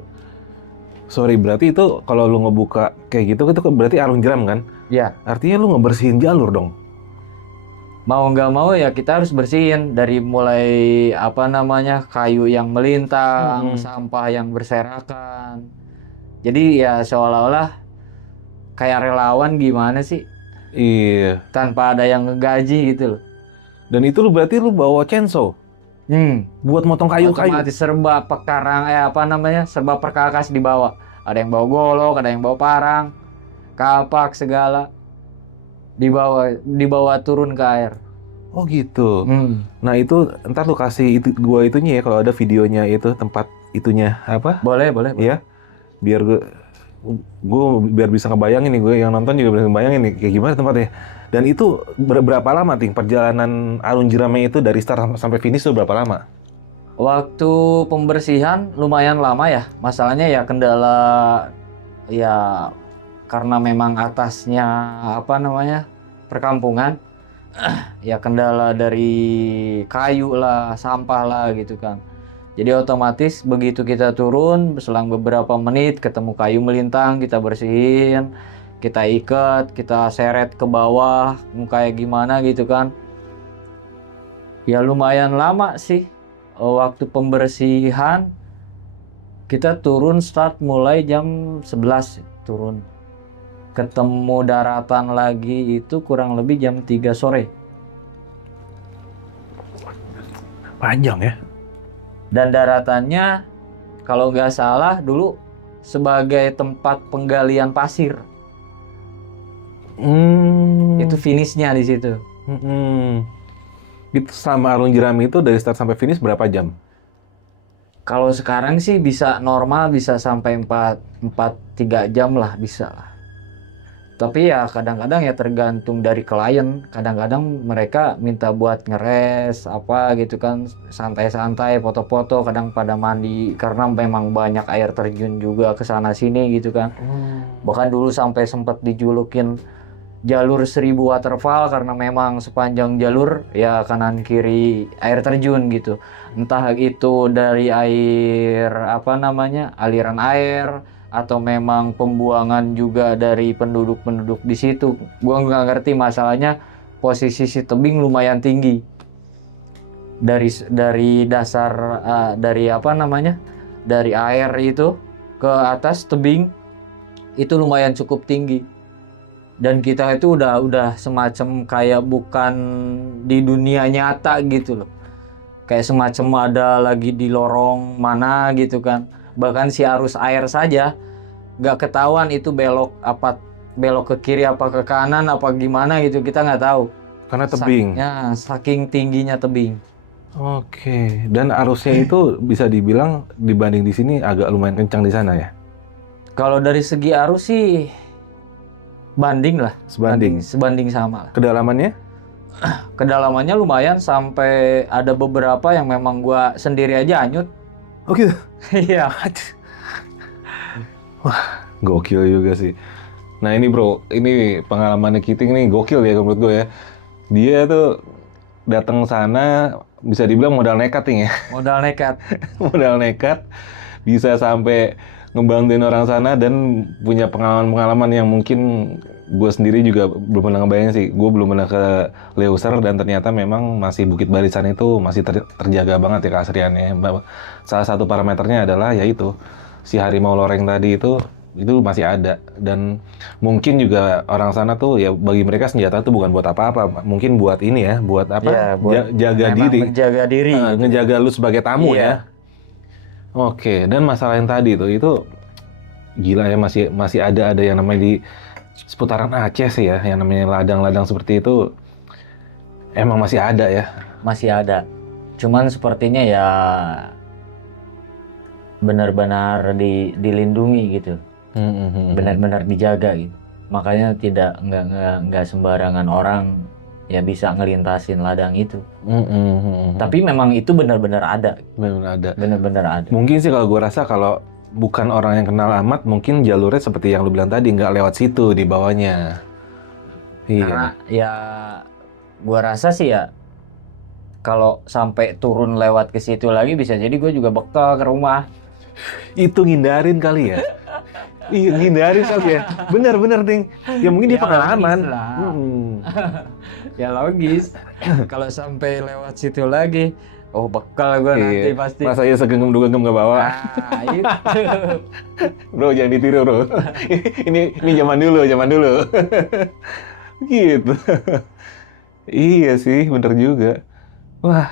Sorry, berarti itu kalau lu ngebuka kayak gitu itu berarti arung jeram kan? Ya, Artinya lu ngebersihin jalur dong. mau nggak mau ya kita harus bersihin dari mulai apa namanya, kayu yang melintang, sampah yang berserakan. Jadi ya seolah-olah kayak relawan gimana sih, Iya. tanpa ada yang ngegaji gitu loh. Dan itu lu berarti lu bawa chainsaw buat motong kayu-kayu. Otomatis serba pekarang, apa namanya, serba perkakas dibawa. Ada yang bawa golok, ada yang bawa parang, kapak segala dibawa turun ke air. Oh gitu. Nah itu ntar lu kasih itu gua itunya ya kalau ada videonya itu tempat itunya apa? Boleh. Ya, biar gue biar bisa ngebayangin nih, gue yang nonton juga bisa ngebayangin nih kayak gimana tempatnya. Dan itu berapa lama Ting perjalanan arung jeramnya itu dari start sampai finish tuh berapa lama? Waktu pembersihan lumayan lama ya. Masalahnya ya kendala ya karena memang atasnya apa namanya, perkampungan. Ya kendala dari kayu lah, sampah lah gitu kan. Jadi otomatis begitu kita turun, selang beberapa menit ketemu kayu melintang, kita bersihin, kita ikat, kita seret ke bawah, kayak gimana gitu kan. Ya lumayan lama sih. Waktu pembersihan kita turun start mulai jam 11 turun. Ketemu daratan lagi itu kurang lebih jam 3 sore. Panjang ya? Dan daratannya kalau nggak salah dulu sebagai tempat penggalian pasir. Itu finishnya di situ. Itu selama arung jeram itu dari start sampai finish berapa jam? Kalau sekarang sih bisa normal bisa sampai 3 jam lah, bisa lah. Tapi ya kadang-kadang ya tergantung dari klien. Kadang-kadang mereka minta buat ngeres apa gitu kan, santai-santai, foto-foto, kadang pada mandi karena memang banyak air terjun juga ke sana sini gitu kan. Bahkan dulu sampai sempat dijulukin jalur 1000 waterfall karena memang sepanjang jalur ya kanan kiri air terjun gitu. Entah itu dari air apa namanya, aliran air, atau memang pembuangan juga dari penduduk-penduduk di situ. Gua nggak ngerti, masalahnya posisi si tebing lumayan tinggi dari dasar dari apa namanya, dari air itu ke atas tebing itu lumayan cukup tinggi. Dan kita itu udah semacam kayak bukan di dunia nyata gitu loh. Kayak semacam ada lagi di lorong mana gitu kan. Bahkan si arus air saja nggak ketahuan itu belok ke kiri apa ke kanan apa gimana gitu, kita nggak tahu. Karena tebing. Saking tingginya tebing. Oke. Dan arusnya itu bisa dibilang dibanding di sini agak lumayan kencang di sana ya? Kalau dari segi arus sih banding lah. Sebanding sama lah. Kedalamannya? Kedalamannya lumayan, sampai ada beberapa yang memang gua sendiri aja hanyut. Oh gitu? Iya. Wah, gokil juga sih. Nah ini bro, ini pengalamannya Kiting nih gokil ya menurut gue ya. Dia tuh datang sana bisa dibilang modal nekat nih ya. Modal nekat. Modal nekat, bisa sampai ngebantuin orang sana dan punya pengalaman-pengalaman yang mungkin gue sendiri juga belum pernah ngebayangin sih. Gue belum pernah ke Leuser dan ternyata memang masih Bukit Barisan itu masih terjaga banget ya keasriannya. Salah satu parameternya adalah yaitu si harimau loreng tadi itu masih ada, dan mungkin juga orang sana tuh ya bagi mereka senjata tuh bukan buat apa-apa, mungkin buat ini ya, buat apa? Ya, buat Jaga memang diri, menjaga diri. ngejaga lu sebagai tamu Iya. ya. Oke, dan masalah yang tadi tuh itu gila ya, masih ada yang namanya di seputaran Aceh sih ya, yang namanya ladang-ladang seperti itu emang masih ada ya. Masih ada. Cuman sepertinya ya benar-benar dilindungi gitu. Benar-benar dijaga gitu. Makanya nggak sembarangan orang ya bisa ngelintasin ladang itu. Tapi memang itu benar-benar ada. Benar ada. Benar-benar ada. Mungkin sih kalau gue rasa kalau bukan orang yang kenal amat, mungkin jalurnya seperti yang lu bilang tadi, nggak lewat situ di bawahnya. Karena Iya. ya gua rasa sih ya kalau sampai turun lewat ke situ lagi bisa jadi gue juga bekal ke rumah. Itu ngindarin kali ya. Iya, ngindarin kali ya. Bener Ding. Ya mungkin dia Ya, pengalaman. logis lah. Mm-mm. Ya logis. Kalau sampai lewat situ lagi, oh bekal gue nanti Iya. pasti. Masa ya segenggam dua genggam nggak bawa. Nah, itu. Bro, jangan ditiru bro. Ini zaman dulu. Gitu. Iya sih, bener juga. Wah.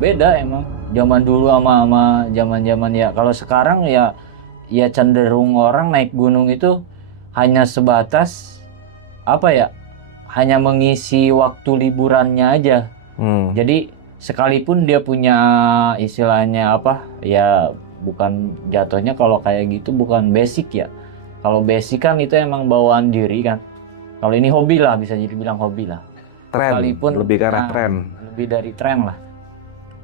Beda emang. Zaman dulu sama zaman-zaman ya. Kalau sekarang ya cenderung orang naik gunung itu hanya sebatas apa ya? Hanya mengisi waktu liburannya aja. Jadi sekalipun dia punya istilahnya apa? Ya bukan jatuhnya kalau kayak gitu bukan basic ya. Kalau basic kan itu emang bawaan diri kan. Kalau ini hobi lah, bisa jadi bilang hobi lah. Tren, Sekalipun lebih ke arah tren. Lebih dari tren lah.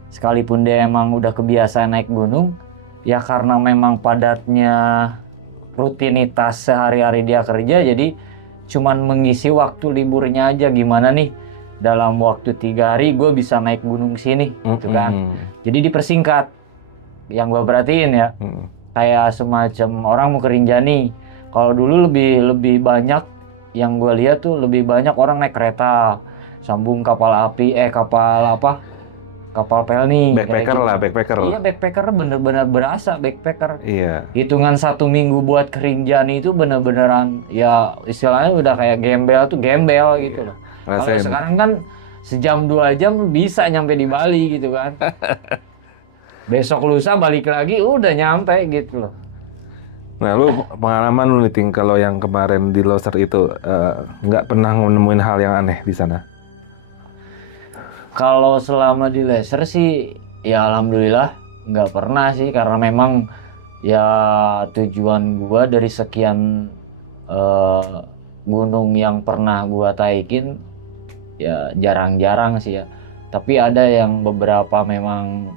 Sekalipun dia emang udah kebiasaan naik gunung, ya karena memang padatnya rutinitas sehari-hari dia kerja, jadi cuman mengisi waktu liburnya aja. Gimana nih dalam waktu 3 hari gue bisa naik gunung sini, gitu kan. Jadi dipersingkat. Yang gue perhatiin ya, kayak semacam orang mau ke Rinjani. Kalau dulu lebih banyak yang gue lihat tuh lebih banyak orang naik kereta, sambung kapal api, kapal pelni. Backpacker lah, backpacker. Iya, backpacker bener-bener berasa backpacker. Iya. Hitungan 1 minggu buat ke Rinjani itu bener-beneran ya istilahnya udah kayak gembel gitu loh. Kalau sekarang kan sejam 2 jam bisa nyampe di Bali gitu kan. Besok lusa balik lagi udah nyampe gitu loh. Nah, lu pengalaman lu nih Ting, kalau yang kemarin di Loser itu nggak pernah nemuin hal yang aneh di sana? Kalau selama di Laser sih ya alhamdulillah nggak pernah sih, karena memang ya tujuan gua dari sekian gunung yang pernah gua taikin ya jarang-jarang sih ya. Tapi ada yang beberapa memang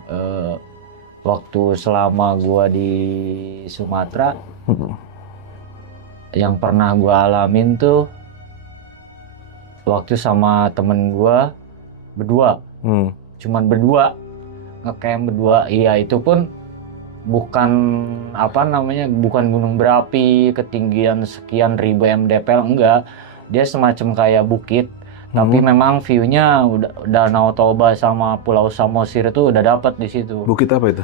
waktu selama gua di Sumatera yang pernah gua alamin tuh waktu sama temen gua berdua. Cuman berdua ngecamp berdua. Iya, itu pun bukan bukan gunung berapi ketinggian sekian ribu mdpl, enggak. Dia semacam kayak bukit, tapi memang view-nya udah Danau Toba sama Pulau Samosir itu udah dapat di situ. Bukit apa itu?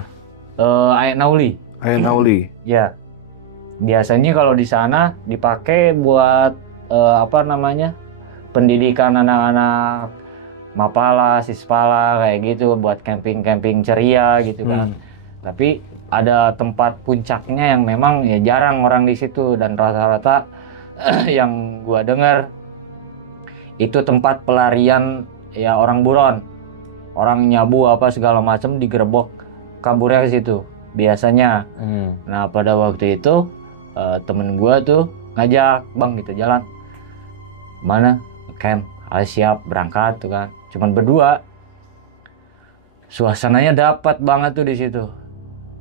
Ayak Nauli. Ayak Nauli. Ya. Biasanya kalau di sana dipakai buat pendidikan anak-anak Mapala, Sispala kayak gitu, buat camping-camping ceria gitu kan. Tapi ada tempat puncaknya yang memang ya jarang orang di situ, dan rata-rata yang gua dengar itu tempat pelarian ya orang buron. Orang nyabu apa segala macam digerebek, kaburnya ke situ biasanya. Nah, pada waktu itu temen gua tuh ngajak, "Bang, kita jalan." "Mana?" "Camp." "Ah, siap, berangkat." Tuh kan. Cuman berdua. Suasananya dapat banget tuh di situ.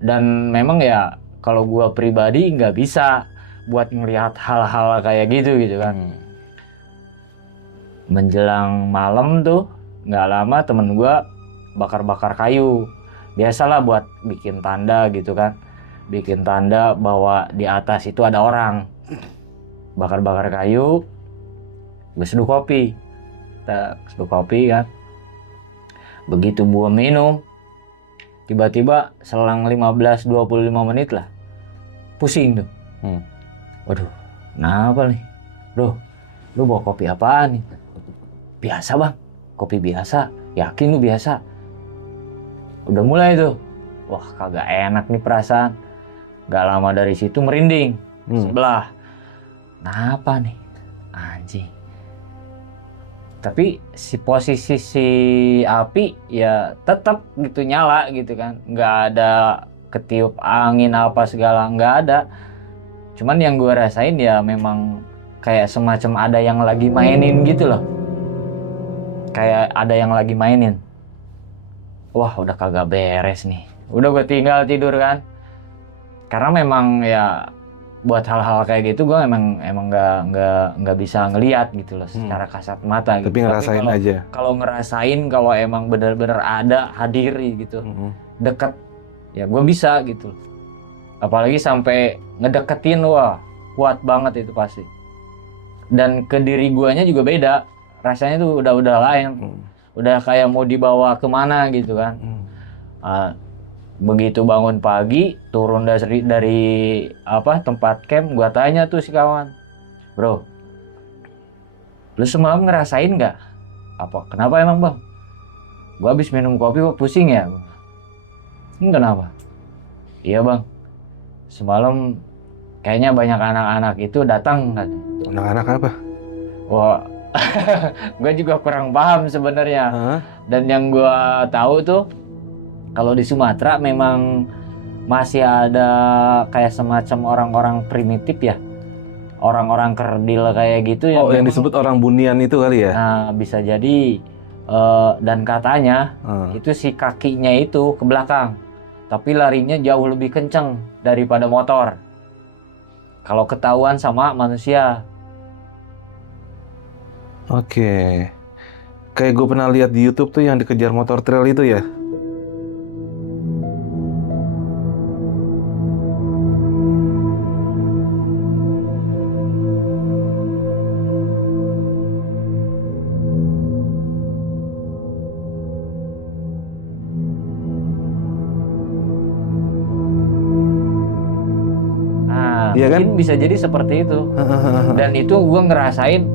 Dan memang ya kalau gua pribadi nggak bisa buat ngelihat hal-hal kayak gitu kan. Menjelang malam tuh nggak lama temen gua bakar-bakar kayu. Biasalah buat bikin tanda gitu kan. Bikin tanda bahwa di atas itu ada orang. Bakar-bakar kayu, gue seduh kopi. Kita seduh kopi kan. Begitu gua minum, tiba-tiba selang 15-25 menit lah, pusing tuh. Waduh, kenapa nih? Bro, lu bawa kopi apaan nih? Biasa bang, kopi biasa. Yakin lu biasa? Udah mulai tuh. Wah kagak enak nih perasaan. Gak lama dari situ merinding. Sebelah. Kenapa nih? Anjing. Tapi posisi si api ya tetap gitu nyala gitu kan. Nggak ada ketiup angin apa segala, nggak ada. Cuman yang gue rasain ya memang kayak semacam ada yang lagi mainin gitu loh. Kayak ada yang lagi mainin. Wah udah kagak beres nih. Udah gue tinggal tidur kan. Karena memang ya buat hal-hal kayak gitu gue emang nggak bisa ngelihat gitu loh secara kasat mata gitu. Tapi ngerasain aja. Kalau ngerasain, kalau emang benar-benar ada hadir gitu, deket, ya gue bisa gitu. Apalagi sampai ngedeketin, wah kuat banget itu pasti. Dan ke diri guanya juga beda, rasanya tuh udah lain, udah kayak mau dibawa kemana gitu kan. Begitu bangun pagi, turun dari tempat camp, gua tanya tuh si kawan, bro, lu semalam ngerasain nggak? Kenapa emang bang? Gua habis minum kopi kok pusing ya? Kenapa? Iya bang, semalam kayaknya banyak anak-anak itu datang kan. Anak-anak apa? Wah, gue juga kurang paham sebenarnya. Dan yang gua tahu tuh, kalau di Sumatera memang masih ada kayak semacam orang-orang primitif ya. Orang-orang kerdil kayak gitu ya. Oh, yang disebut orang bunian itu kali ya? Nah, bisa jadi. Dan katanya itu si kakinya itu ke belakang. Tapi larinya jauh lebih kenceng daripada motor. Kalau ketahuan sama manusia. Oke. Kayak gue pernah lihat di YouTube tuh yang dikejar motor trail itu ya? Iya kan? Mungkin bisa jadi seperti itu. Dan itu gue ngerasain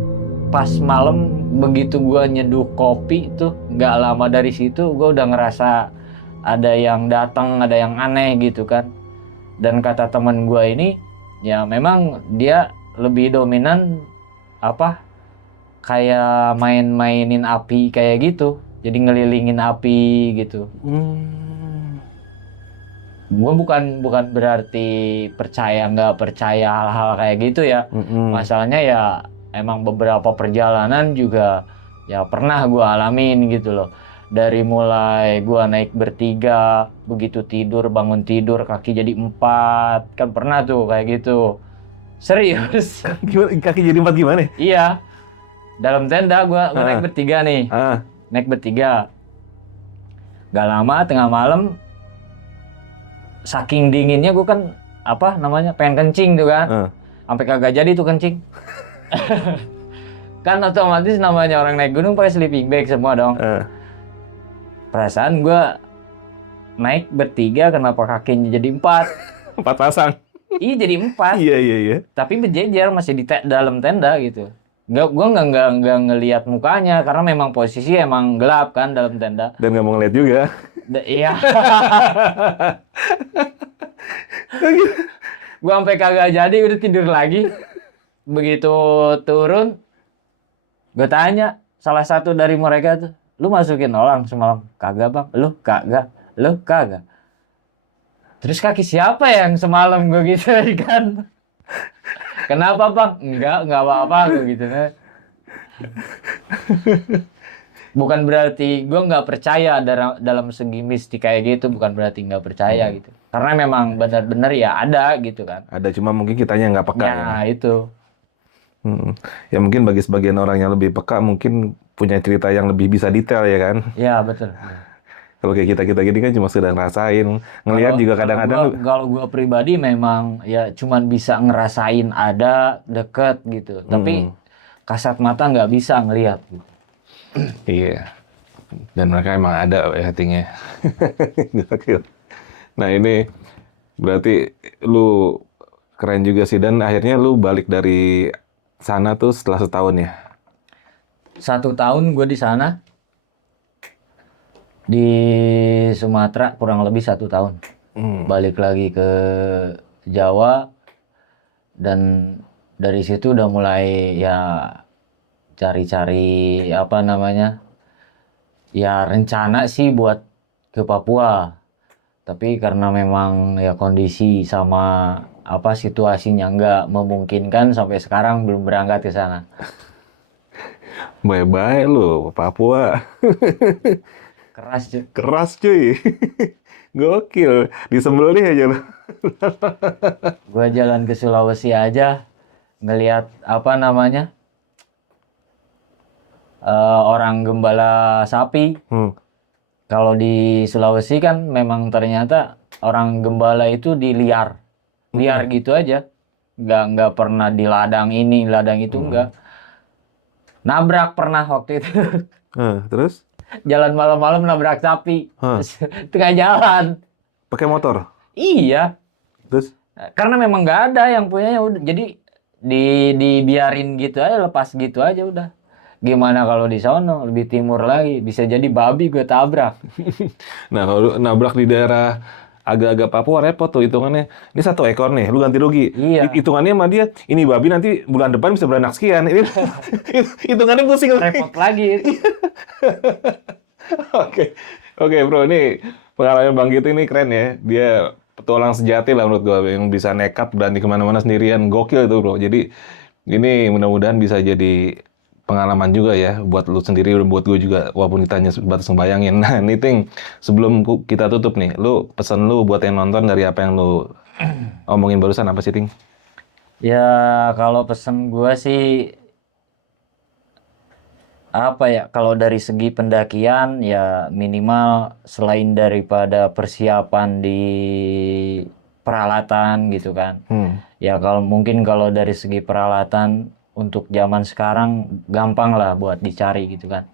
pas malam begitu gue nyeduh kopi itu, nggak lama dari situ gue udah ngerasa ada yang datang, ada yang aneh gitu kan. Dan kata teman gue ini, ya memang dia lebih dominan kayak mainin api kayak gitu. Jadi ngelilingin api gitu. Gue bukan berarti percaya nggak percaya hal-hal kayak gitu ya. Masalahnya ya emang beberapa perjalanan juga ya pernah gue alamin gitu loh. Dari mulai gue naik bertiga, begitu tidur, bangun tidur kaki jadi 4, kan pernah tuh kayak gitu. Serius. Kaki jadi 4 gimana? Iya, dalam tenda gue naik bertiga nih. Naik bertiga, gak lama tengah malam, saking dinginnya gue kan pengen kencing tuh kan, sampai kagak jadi tuh kencing. Kan otomatis namanya orang naik gunung pakai sleeping bag semua dong. Perasaan gue naik bertiga, kenapa kakinya jadi 4? 4 pasang. Iya jadi 4. Iya. Tapi berjejer masih di dalam tenda gitu. Gue nggak ngelihat mukanya karena memang posisi emang gelap kan dalam tenda. Dan nggak mau ngeliat juga. Iya. Gue sampai kagak jadi, udah tidur lagi. Begitu turun, gue tanya salah satu dari mereka tuh, lu masukin orang semalam? Kagak bang. Lu kagak. Terus kaki siapa yang semalam, gue gitu kan? Kenapa bang? Enggak apa-apa, gue gitu kan. Bukan berarti gue nggak percaya dalam segi mistik kayak gitu, bukan berarti nggak percaya gitu. Karena memang benar-benar ya ada gitu kan. Ada, cuma mungkin kitanya nggak peka ya. Ya itu. Mm. Ya mungkin bagi sebagian orang yang lebih peka mungkin punya cerita yang lebih bisa detail ya kan. Ya betul. Kalau kayak kita-kita gini kan cuma sekedar ngerasain, ngelihat Kalau juga kalau kadang-kadang. gua kalau gua pribadi memang ya cuman bisa ngerasain ada deket gitu. Tapi Mm-mm. kasat mata nggak bisa ngelihat gitu. Iya. Dan mereka emang ada ratingnya. Gokil. Nah ini berarti lu keren juga sih, dan akhirnya lu balik dari sana tuh setelah setahun ya. 1 tahun gue di sana di Sumatera kurang lebih 1 tahun. Hmm. Balik lagi ke Jawa dan dari situ udah mulai ya cari-cari apa namanya ya rencana sih buat ke Papua. Tapi karena memang ya kondisi sama apa situasinya nggak memungkinkan sampai sekarang belum berangkat ke sana. Bye-bye lu, Papua. Keras cuy. Keras cuy. Gokil. Disembelih aja lu. Gua jalan ke Sulawesi aja ngelihat apa namanya orang gembala sapi. Hmm. Kalau di Sulawesi kan memang ternyata orang gembala itu liar gitu aja. Nggak pernah di ladang ini, ladang itu enggak. Nabrak pernah waktu itu. Terus? Jalan malam-malam nabrak sapi. Hah. Tengah jalan. Pakai motor? Iya, Terus? karena memang nggak ada yang punyanya udah. Jadi dibiarin gitu aja, lepas gitu aja udah. Gimana kalau di sono lebih timur lagi, bisa jadi babi gue tabrak. Nah, kalau lu nabrak di daerah agak-agak Papua repot tuh hitungannya. Ini 1 ekor nih, lu ganti rugi. Iya, Hitungannya sama dia, ini babi nanti bulan depan bisa beranak sekian. Ini hitungannya pusing. repot lagi. Oke, oke bro, ini pengalaman Bang Gitu ini keren ya. Dia petualang sejati lah menurut gua, yang bisa nekat berani kemana-mana sendirian. Gokil itu bro. Jadi ini mudah-mudahan bisa jadi pengalaman juga ya buat lu sendiri dan buat gue juga, walaupun ditanya sebatas ngebayangin. Nah ini Ting, sebelum kita tutup nih, lu pesan lu buat yang nonton dari apa yang lu omongin barusan apa sih Ting? Ya kalau pesen gue sih apa ya, kalau dari segi pendakian ya minimal selain daripada persiapan di peralatan gitu kan. Ya kalau mungkin kalau dari segi peralatan untuk zaman sekarang gampang lah buat dicari gitu kan.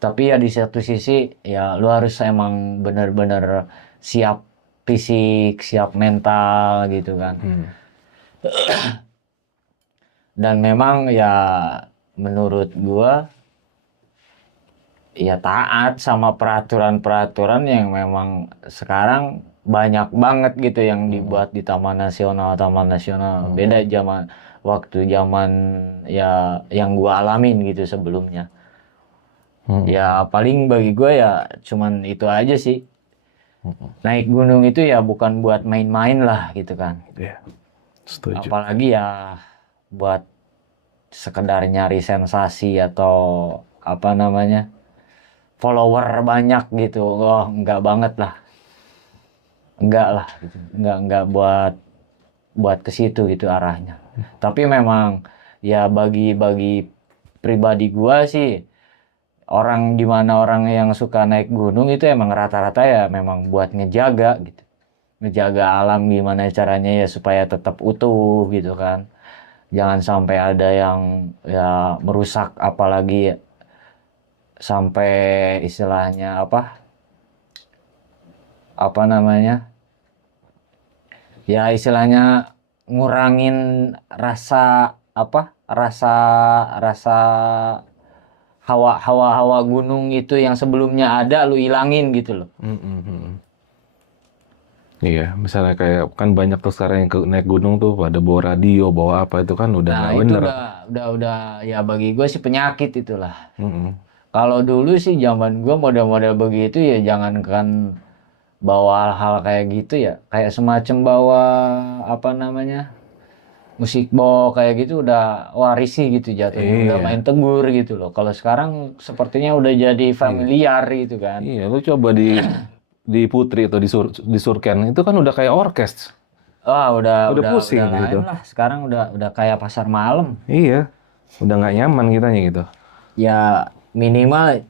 Tapi ya di satu sisi ya lu harus emang bener-bener siap fisik, siap mental gitu kan. Dan memang ya menurut gua ya taat sama peraturan-peraturan yang memang sekarang banyak banget gitu yang dibuat di Taman Nasional. Beda zaman ya yang gua alamin gitu sebelumnya. Ya paling bagi gua ya cuman itu aja sih. Naik gunung itu ya bukan buat main-main lah gitu kan. Iya, setuju. Apalagi ya buat sekedar nyari sensasi atau apa namanya follower banyak gitu. Oh enggak banget lah. Enggak lah gitu. Enggak buat ke situ gitu arahnya. Tapi memang ya bagi pribadi gua sih, orang di mana orang yang suka naik gunung itu emang rata-rata ya memang buat ngejaga gitu. Ngejaga alam gimana caranya ya supaya tetap utuh gitu kan. Jangan sampai ada yang ya merusak, apalagi sampai istilahnya apa namanya ya istilahnya ngurangin rasa rasa rasa hawa gunung itu yang sebelumnya ada lu ilangin gitu loh. Iya, misalnya kayak kan banyak tuh sekarang yang naik gunung tuh pada bawa radio, bawa apa, itu kan udah Nah nggak itu bener. udah ya bagi gue sih penyakit itulah. Mm-mm. Kalau dulu sih zaman gue model-model begitu ya jangankan bawa hal-hal kayak gitu ya, kayak semacam bawa apa namanya musik box kayak gitu udah wah risih gitu jatuhnya, udah Iya. main tegur gitu loh. Kalau sekarang sepertinya udah jadi familiar gitu kan. Iya, lu coba di Putri atau di Surken itu kan udah kayak orkes. Wah, Udah udah pusing lain gitu. lah. Sekarang udah kayak pasar malam. Iya. Udah nggak nyaman kitanya gitu. Ya minimal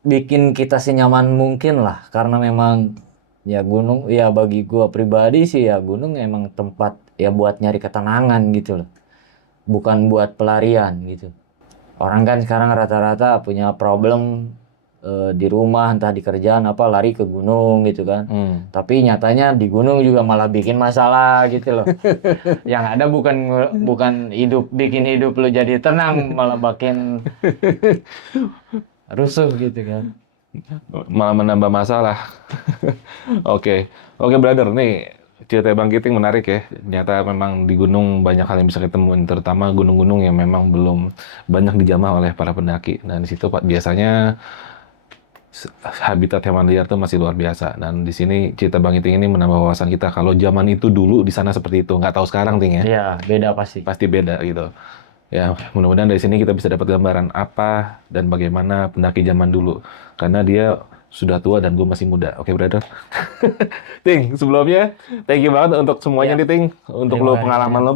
bikin kita senyaman mungkin lah, karena memang ya gunung ya bagi gua pribadi sih ya gunung emang tempat ya buat nyari ketenangan gitu loh, bukan buat pelarian gitu. Orang kan sekarang rata-rata punya problem di rumah entah di kerjaan apa lari ke gunung gitu kan. Hmm. Tapi nyatanya di gunung juga malah bikin masalah gitu loh. Yang ada bukan bikin hidup lu jadi tenang, malah makin rusuh gitu kan. Malah menambah masalah. Oke. Oke, brother. Nih, cerita Bang Kiting menarik ya. Ternyata memang di gunung banyak hal yang bisa ditemuin, terutama gunung-gunung yang memang belum banyak dijamah oleh para pendaki. Dan di situ Pak biasanya habitat hewan liar tuh masih luar biasa. Dan di sini cerita Bang Kiting ini menambah wawasan kita kalau zaman itu dulu di sana seperti itu. Nggak tahu sekarang, Ting ya. Iya, beda pasti. Pasti beda gitu. Ya, mudah-mudahan dari sini kita bisa dapat gambaran apa dan bagaimana pendaki zaman dulu. Karena dia sudah tua dan gue masih muda. Oke, brother. Ting, sebelumnya thank you banget untuk semuanya Ya. nih, Ting. Untuk Terima lo kasih.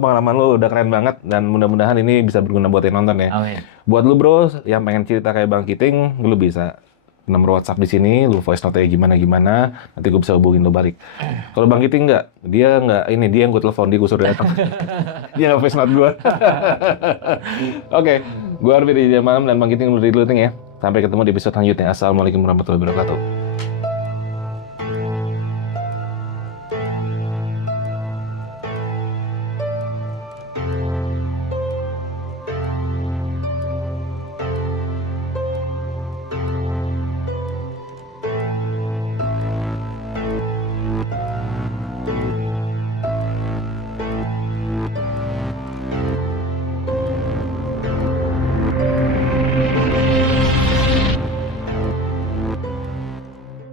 pengalaman lo udah keren banget dan mudah-mudahan ini bisa berguna buat yang nonton ya. Amin. Buat lu bro yang pengen cerita kayak Bang Kiting, lu bisa nomor WhatsApp di sini, lu voice note gimana, nanti gue bisa hubungin lu balik. Kalau Bang Kiting dia yang gue telepon, dia gue suruh datang. Dia nggak voice note gue. Oke, gue Arfi di Jam Malam dan Bang Kiting dulu Ting ya. Sampai ketemu di episode selanjutnya. Assalamualaikum warahmatullahi wabarakatuh.